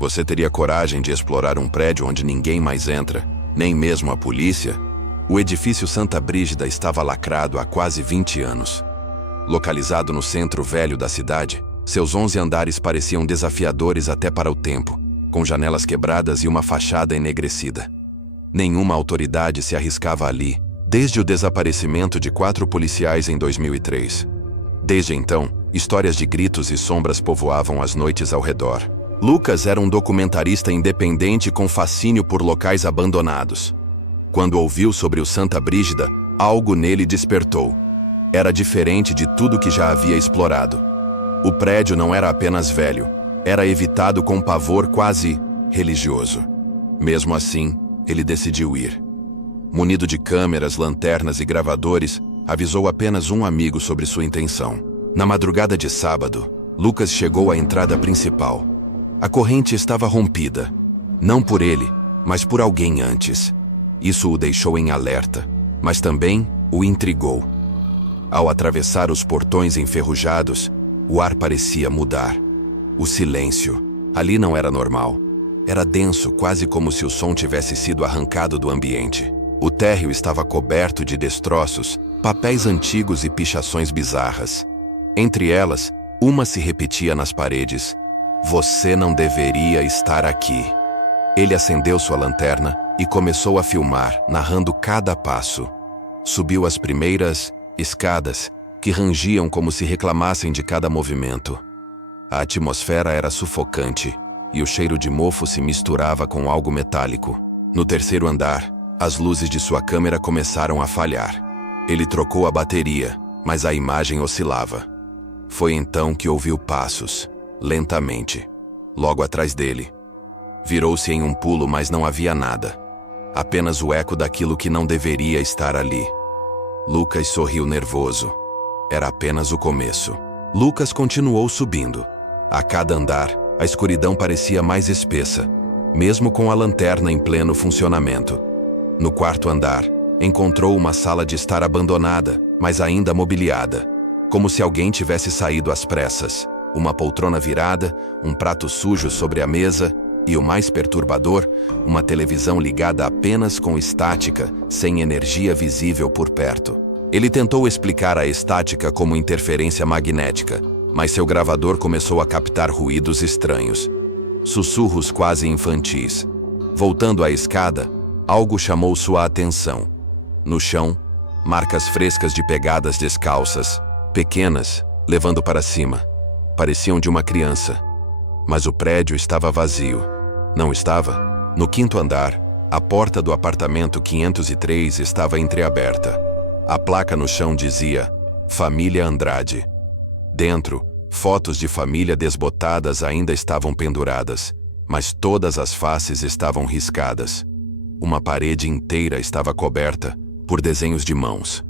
Você teria coragem de explorar um prédio onde ninguém mais entra, nem mesmo a polícia? O edifício Santa Brígida estava lacrado há quase 20 anos. Localizado no centro velho da cidade, seus 11 andares pareciam desafiadores até para o tempo, com janelas quebradas e uma fachada enegrecida. Nenhuma autoridade se arriscava ali, desde o desaparecimento de 4 policiais em 2003. Desde então, histórias de gritos e sombras povoavam as noites ao redor. Lucas era um documentarista independente com fascínio por locais abandonados. Quando ouviu sobre o Santa Brígida, algo nele despertou. Era diferente de tudo que já havia explorado. O prédio não era apenas velho, era evitado com pavor quase religioso. Mesmo assim, ele decidiu ir. Munido de câmeras, lanternas e gravadores, avisou apenas um amigo sobre sua intenção. Na madrugada de sábado, Lucas chegou à entrada principal. A corrente estava rompida. Não por ele, mas por alguém antes. Isso o deixou em alerta, mas também o intrigou. Ao atravessar os portões enferrujados, o ar parecia mudar. O silêncio. Ali não era normal. Era denso, quase como se o som tivesse sido arrancado do ambiente. O térreo estava coberto de destroços, papéis antigos e pichações bizarras. Entre elas, uma se repetia nas paredes. Você não deveria estar aqui. Ele acendeu sua lanterna e começou a filmar, narrando cada passo. Subiu as primeiras escadas, que rangiam como se reclamassem de cada movimento. A atmosfera era sufocante, e o cheiro de mofo se misturava com algo metálico. No terceiro andar, as luzes de sua câmera começaram a falhar. Ele trocou a bateria, mas a imagem oscilava. Foi então que ouviu passos, lentamente, logo atrás dele. Virou-se em um pulo, mas não havia nada. Apenas o eco daquilo que não deveria estar ali. Lucas sorriu nervoso. Era apenas o começo. Lucas continuou subindo. A cada andar, a escuridão parecia mais espessa, mesmo com a lanterna em pleno funcionamento. No quarto andar, encontrou uma sala de estar abandonada, mas ainda mobiliada, como se alguém tivesse saído às pressas. Uma poltrona virada, um prato sujo sobre a mesa e, o mais perturbador, uma televisão ligada apenas com estática, sem energia visível por perto. Ele tentou explicar a estática como interferência magnética, mas seu gravador começou a captar ruídos estranhos. Sussurros quase infantis. Voltando à escada, algo chamou sua atenção. No chão, marcas frescas de pegadas descalças, pequenas, levando para cima. Pareciam de uma criança. Mas o prédio estava vazio. Não estava? No quinto andar, a porta do apartamento 503 estava entreaberta. A placa no chão dizia: Família Andrade. Dentro, fotos de família desbotadas ainda estavam penduradas, mas todas as faces estavam riscadas. Uma parede inteira estava coberta por desenhos de mãos.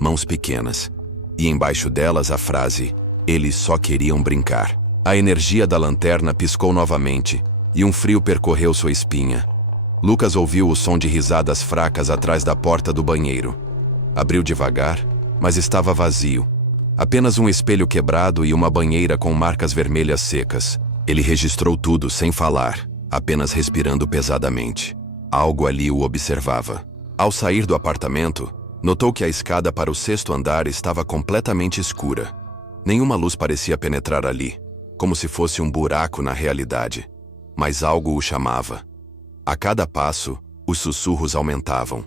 Mãos pequenas. E embaixo delas a frase: Eles só queriam brincar. A energia da lanterna piscou novamente, e um frio percorreu sua espinha. Lucas ouviu o som de risadas fracas atrás da porta do banheiro. Abriu devagar, mas estava vazio. Apenas um espelho quebrado e uma banheira com marcas vermelhas secas. Ele registrou tudo sem falar, apenas respirando pesadamente. Algo ali o observava. Ao sair do apartamento, notou que a escada para o sexto andar estava completamente escura. Nenhuma luz parecia penetrar ali, como se fosse um buraco na realidade. Mas algo o chamava. A cada passo, os sussurros aumentavam.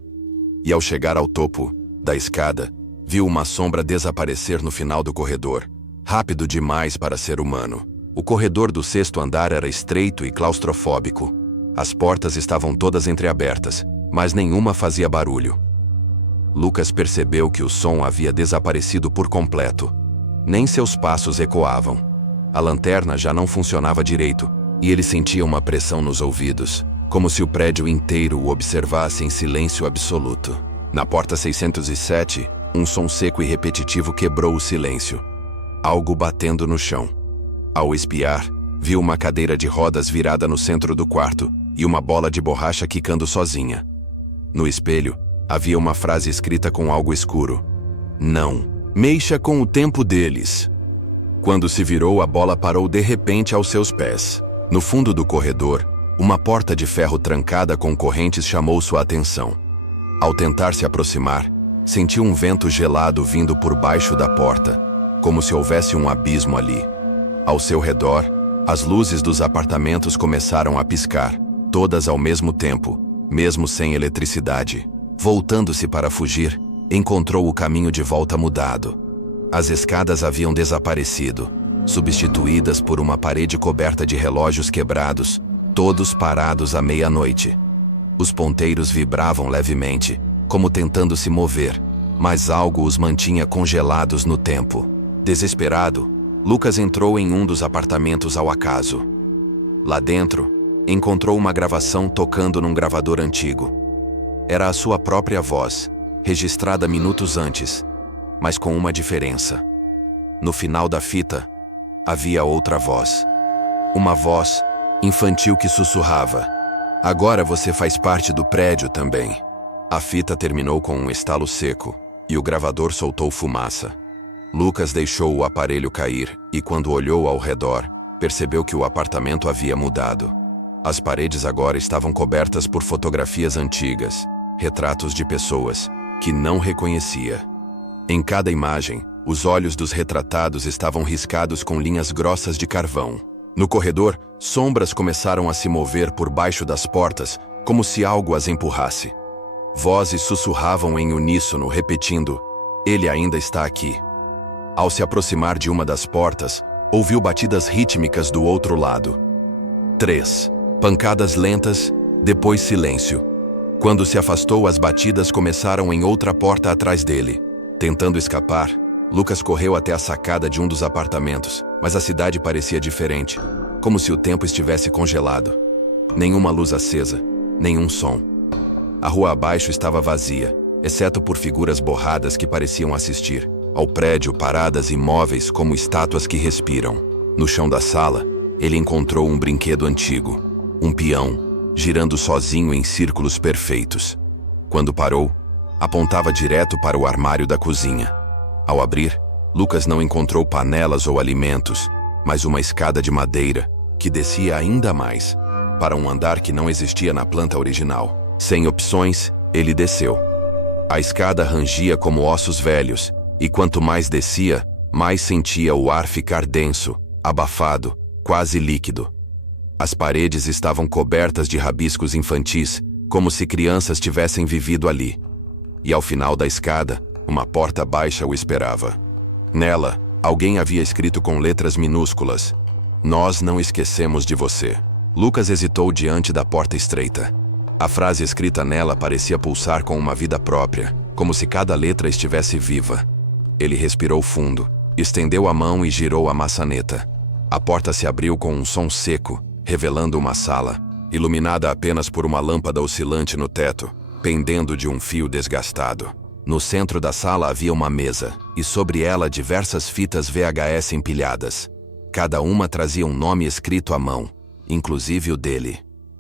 E ao chegar ao topo da escada, viu uma sombra desaparecer no final do corredor, rápido demais para ser humano. O corredor do sexto andar era estreito e claustrofóbico. As portas estavam todas entreabertas, mas nenhuma fazia barulho. Lucas percebeu que o som havia desaparecido por completo. Nem seus passos ecoavam. A lanterna já não funcionava direito, e ele sentia uma pressão nos ouvidos, como se o prédio inteiro o observasse em silêncio absoluto. Na porta 607, um som seco e repetitivo quebrou o silêncio. Algo batendo no chão. Ao espiar, viu uma cadeira de rodas virada no centro do quarto e uma bola de borracha quicando sozinha. No espelho, havia uma frase escrita com algo escuro. Não. Mexa com o tempo deles. Quando se virou, a bola parou de repente aos seus pés. No fundo do corredor, uma porta de ferro trancada com correntes chamou sua atenção. Ao tentar se aproximar, sentiu um vento gelado vindo por baixo da porta, como se houvesse um abismo ali. Ao seu redor, as luzes dos apartamentos começaram a piscar, todas ao mesmo tempo, mesmo sem eletricidade. Voltando-se para fugir, encontrou o caminho de volta mudado. As escadas haviam desaparecido, substituídas por uma parede coberta de relógios quebrados, todos parados à meia-noite. Os ponteiros vibravam levemente, como tentando se mover, mas algo os mantinha congelados no tempo. Desesperado, Lucas entrou em um dos apartamentos ao acaso. Lá dentro, encontrou uma gravação tocando num gravador antigo. Era a sua própria voz, registrada minutos antes, mas com uma diferença. No final da fita, havia outra voz. Uma voz infantil que sussurrava: "Agora você faz parte do prédio também." A fita terminou com um estalo seco, e o gravador soltou fumaça. Lucas deixou o aparelho cair e, quando olhou ao redor, percebeu que o apartamento havia mudado. As paredes agora estavam cobertas por fotografias antigas, retratos de pessoas que não reconhecia. Em cada imagem, os olhos dos retratados estavam riscados com linhas grossas de carvão. No corredor, sombras começaram a se mover por baixo das portas, como se algo as empurrasse. Vozes sussurravam em uníssono, repetindo: "Ele ainda está aqui." Ao se aproximar de uma das portas, ouviu batidas rítmicas do outro lado. 3. Pancadas lentas, depois silêncio. Quando se afastou, as batidas começaram em outra porta atrás dele. Tentando escapar, Lucas correu até a sacada de um dos apartamentos, mas a cidade parecia diferente, como se o tempo estivesse congelado. Nenhuma luz acesa, nenhum som. A rua abaixo estava vazia, exceto por figuras borradas que pareciam assistir ao prédio, paradas imóveis como estátuas que respiram. No chão da sala, ele encontrou um brinquedo antigo, um peão, girando sozinho em círculos perfeitos. Quando parou, apontava direto para o armário da cozinha. Ao abrir, Lucas não encontrou panelas ou alimentos, mas uma escada de madeira, que descia ainda mais, para um andar que não existia na planta original. Sem opções, ele desceu. A escada rangia como ossos velhos, e quanto mais descia, mais sentia o ar ficar denso, abafado, quase líquido. As paredes estavam cobertas de rabiscos infantis, como se crianças tivessem vivido ali. E ao final da escada, uma porta baixa o esperava. Nela, alguém havia escrito com letras minúsculas: "Nós não esquecemos de você." Lucas hesitou diante da porta estreita. A frase escrita nela parecia pulsar com uma vida própria, como se cada letra estivesse viva. Ele respirou fundo, estendeu a mão e girou a maçaneta. A porta se abriu com um som seco, revelando uma sala, iluminada apenas por uma lâmpada oscilante no teto, pendendo de um fio desgastado. No centro da sala havia uma mesa, e sobre ela diversas fitas VHS empilhadas. Cada uma trazia um nome escrito à mão, inclusive o dele.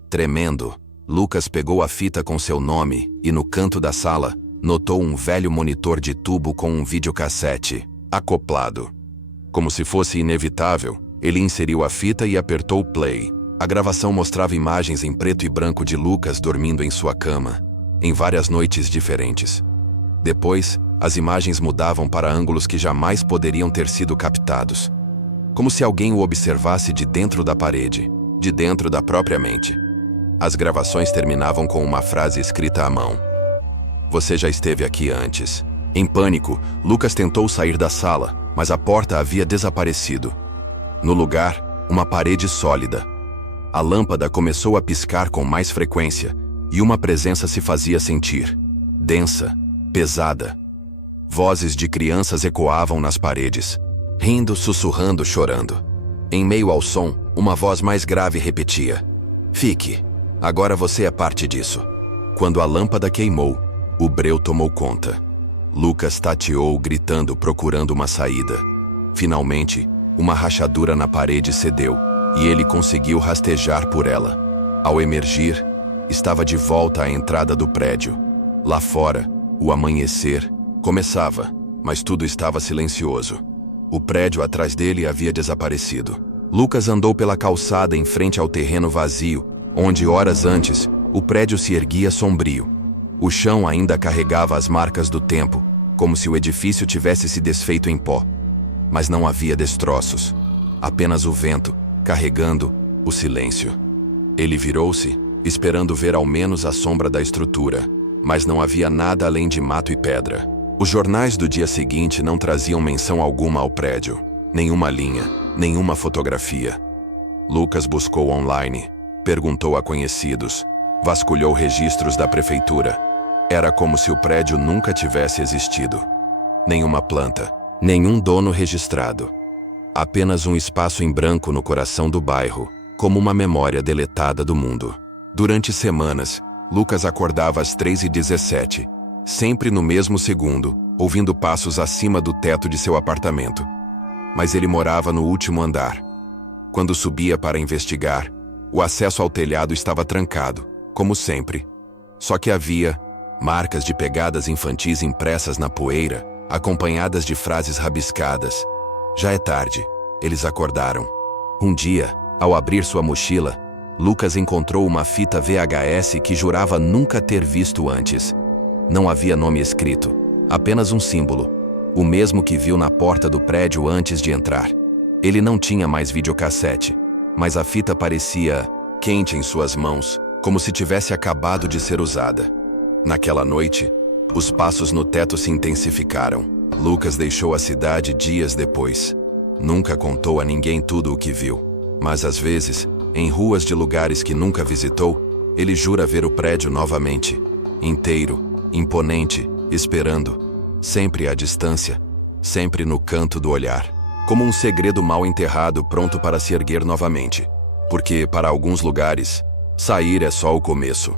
Tremendo, Lucas pegou a fita com seu nome e, no canto da sala, notou um velho monitor de tubo com um videocassete acoplado. Como se fosse inevitável, ele inseriu a fita e apertou play. A gravação mostrava imagens em preto e branco de Lucas dormindo em sua cama, em várias noites diferentes. Depois, as imagens mudavam para ângulos que jamais poderiam ter sido captados. Como se alguém o observasse de dentro da parede, de dentro da própria mente. As gravações terminavam com uma frase escrita à mão: "Você já esteve aqui antes." Em pânico, Lucas tentou sair da sala, mas a porta havia desaparecido. No lugar, uma parede sólida. A lâmpada começou a piscar com mais frequência, e uma presença se fazia sentir. Densa, pesada. Vozes de crianças ecoavam nas paredes, rindo, sussurrando, chorando. Em meio ao som, uma voz mais grave repetia: "Fique, agora você é parte disso." Quando a lâmpada queimou, o breu tomou conta. Lucas tateou, gritando, procurando uma saída. Finalmente, uma rachadura na parede cedeu, e ele conseguiu rastejar por ela. Ao emergir, estava de volta à entrada do prédio. Lá fora, o amanhecer começava, mas tudo estava silencioso. O prédio atrás dele havia desaparecido. Lucas andou pela calçada em frente ao terreno vazio, onde horas antes, o prédio se erguia sombrio. O chão ainda carregava as marcas do tempo, como se o edifício tivesse se desfeito em pó. Mas não havia destroços. Apenas o vento, carregando o silêncio. Ele virou-se, esperando ver ao menos a sombra da estrutura, mas não havia nada além de mato e pedra. Os jornais do dia seguinte não traziam menção alguma ao prédio. Nenhuma linha, nenhuma fotografia. Lucas buscou online, perguntou a conhecidos, vasculhou registros da prefeitura. Era como se o prédio nunca tivesse existido. Nenhuma planta, nenhum dono registrado. Apenas um espaço em branco no coração do bairro, como uma memória deletada do mundo. Durante semanas, Lucas acordava às 3h17, sempre no mesmo segundo, ouvindo passos acima do teto de seu apartamento. Mas ele morava no último andar. Quando subia para investigar, o acesso ao telhado estava trancado, como sempre. Só que havia marcas de pegadas infantis impressas na poeira, acompanhadas de frases rabiscadas. Já é tarde, eles acordaram. Um dia, ao abrir sua mochila, Lucas encontrou uma fita VHS que jurava nunca ter visto antes. Não havia nome escrito, apenas um símbolo, o mesmo que viu na porta do prédio antes de entrar. Ele não tinha mais videocassete, mas a fita parecia quente em suas mãos, como se tivesse acabado de ser usada. Naquela noite, os passos no teto se intensificaram. Lucas deixou a cidade dias depois. Nunca contou a ninguém tudo o que viu, mas às vezes, em ruas de lugares que nunca visitou, ele jura ver o prédio novamente, inteiro, imponente, esperando, sempre à distância, sempre no canto do olhar, como um segredo mal enterrado pronto para se erguer novamente. Porque, para alguns lugares, sair é só o começo.